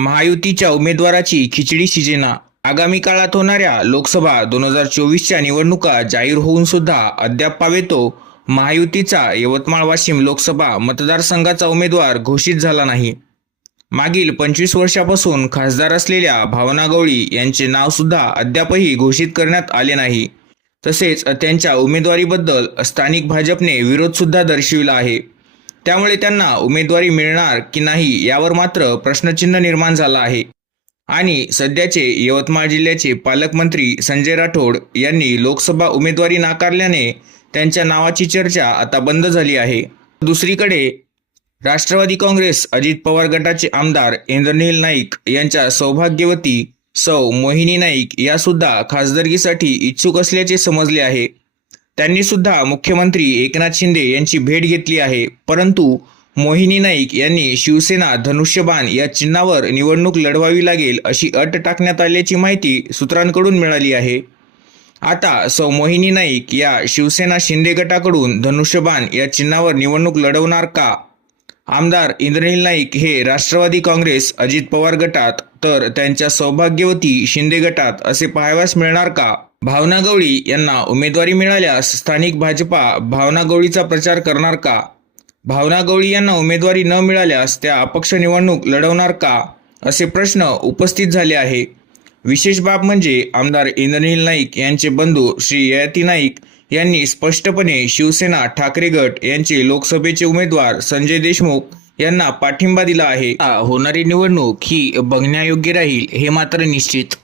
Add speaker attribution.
Speaker 1: महायुतीच्या उमेदवाराची खिचडी शिजेना आगामी काळात होणाऱ्या लोकसभा दोन हजार चोवीसच्या निवडणुका जाहीर होऊन सुद्धा अद्याप पावेतो महायुतीचा यवतमाळ वाशिम लोकसभा मतदारसंघाचा उमेदवार घोषित झाला नाही. मागील पंचवीस वर्षापासून खासदार असलेल्या भावना गवळी यांचे नाव सुद्धा अद्यापही घोषित करण्यात आले नाही. तसेच त्यांच्या उमेदवारीबद्दल स्थानिक भाजपने विरोधसुद्धा दर्शविला आहे. त्यामुळे त्यांना उमेदवारी मिळणार की नाही यावर मात्र प्रश्नचिन्ह निर्माण झाला आहे. आणि सध्याचे यवतमाळ जिल्ह्याचे पालकमंत्री संजय राठोड यांनी लोकसभा उमेदवारी नाकारल्याने त्यांच्या नावाची चर्चा आता बंद झाली आहे. दुसरीकडे राष्ट्रवादी काँग्रेस अजित पवार गटाचे आमदार इंद्रनील नाईक यांच्या सौभाग्यवती सौ मोहिनी नाईक या सुद्धा खासदारकीसाठी इच्छुक असल्याचे समजले आहे. त्यांनी सुद्धा मुख्यमंत्री एकनाथ शिंदे यांची भेट घेतली आहे. परंतु मोहिनी नाईक यांनी शिवसेना धनुष्यबाण या चिन्हावर निवडणूक लढवावी लागेल अशी अट टाकण्यात आल्याची माहिती सूत्रांकडून मिळाली आहे. आता सौ मोहिनी नाईक या शिवसेना शिंदे गटाकडून धनुष्यबाण या चिन्हावर निवडणूक लढवणार का? आमदार इंद्रनील नाईक हे राष्ट्रवादी काँग्रेस अजित पवार गटात तर त्यांच्या सौभाग्यवती शिंदे गटात असे पाहावयास मिळणार का? भावना गवळी यांना उमेदवारी मिळाल्यास स्थानिक भाजपा भावना गवळीचा प्रचार करणार का? भावना गवळी यांना उमेदवारी न मिळाल्यास त्या अपक्ष निवडणूक लढवणार का? असे प्रश्न उपस्थित झाले आहे. विशेष बाब म्हणजे आमदार इंद्रनील नाईक यांचे बंधू श्री ययाती नाईक यांनी स्पष्टपणे शिवसेना ठाकरे गट यांचे लोकसभेचे उमेदवार संजय देशमुख यांना पाठिंबा दिला आहे. होणारी निवडणूक ही बघण्यायोग्य राहील हे मात्र निश्चित.